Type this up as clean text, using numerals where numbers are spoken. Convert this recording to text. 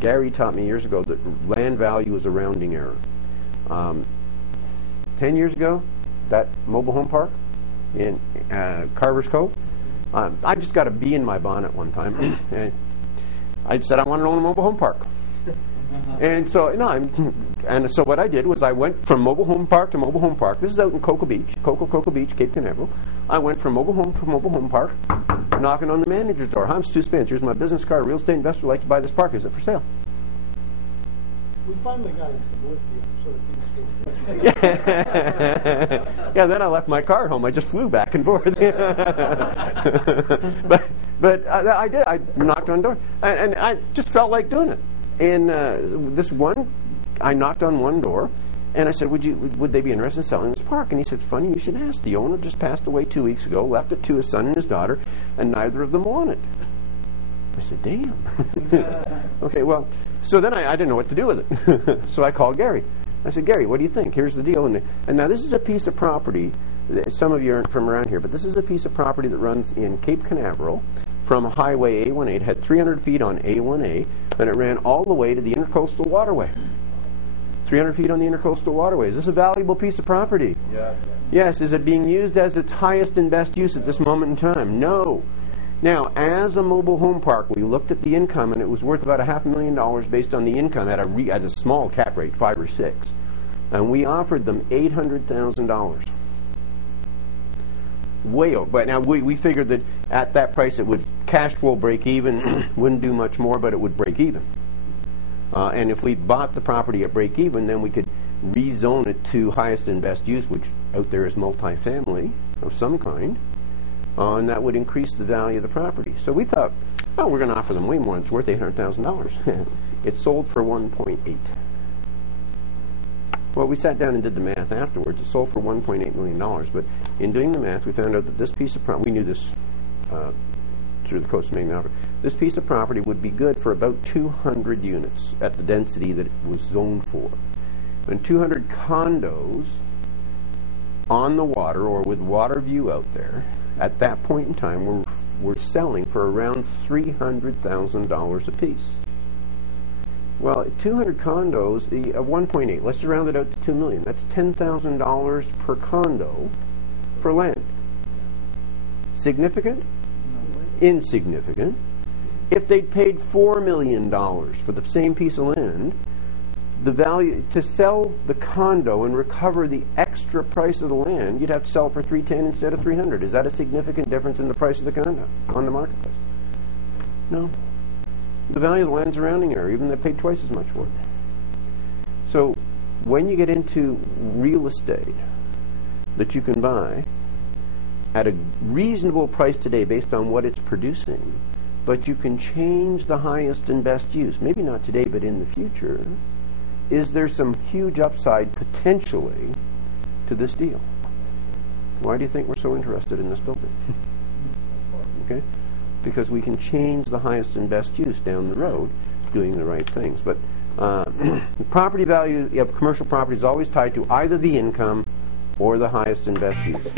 Gary taught me years ago that land value is a rounding error. 10 years ago, that mobile home park in Carver's Cove, I just got a bee in my bonnet one time, and I said I wanted to own a mobile home park. And so, so what I did was I went from mobile home park to mobile home park. This is out in Cocoa Beach, Cape Canaveral. I went from mobile home to mobile home park, knocking on the manager's door. "Hi, I'm Stu Spence. Here's my business card. Real estate investor would like to buy this park. Is it for sale?" We finally got into the wood deal, so that things Yeah, then I left my car at home. I just flew back and forth. but I did. I knocked on the door, and I just felt like doing it. And I knocked on one door, and I said, would they be interested in selling this park? And he said, "Funny you should ask. The owner just passed away 2 weeks ago, left it to his son and his daughter, and neither of them want it." I said, "Damn." Okay, well, so then I didn't know what to do with it. So I called Gary. I said, "Gary, what do you think? Here's the deal." And now this is a piece of property. Some of you aren't from around here, but this is a piece of property that runs in Cape Canaveral from Highway A18. It had 300 feet on A1A, and it ran all the way to the Intercoastal Waterway. 300 feet on the Intercoastal Waterway. Is this a valuable piece of property? Yes. Yes. Is it being used as its highest and best use at this moment in time? No. Now, as a mobile home park, we looked at the income, and it was worth about $500,000 based on the income at a small cap rate, 5 or 6. And we offered them $800,000. Way over. But now we figured that at that price it would cash flow break even, wouldn't do much more, but it would break even. And if we bought the property at break even, then we could rezone it to highest and best use, which out there is multifamily of some kind, and that would increase the value of the property. So we thought, oh, we're going to offer them way more. It's worth $800,000. It sold for 1.8. Well, we sat down and did the math afterwards. It sold for $1.8 million. But in doing the math, we found out that this piece of property, we knew this through the Coast of Maine Mountain, this piece of property would be good for about 200 units at the density that it was zoned for. And 200 condos on the water or with water view out there, at that point in time, were selling for around $300,000 a piece. Well, 200 condos of 1.8, let's just round it out to 2 million. That's $10,000 per condo for land. Significant? Insignificant. If they'd paid $4 million for the same piece of land, the value to sell the condo and recover the extra price of the land, you'd have to sell it for $310 instead of $300. Is that a significant difference in the price of the condo on the marketplace? No. The value of the land surrounding area, even they paid twice as much for it. So when you get into real estate that you can buy at a reasonable price today based on what it's producing, but you can change the highest and best use, maybe not today but in the future, is there some huge upside potentially to this deal? Why do you think we're so interested in this building? Okay? Because we can change the highest and best use down the road doing the right things. But the property value of commercial property is always tied to either the income or the highest and best use.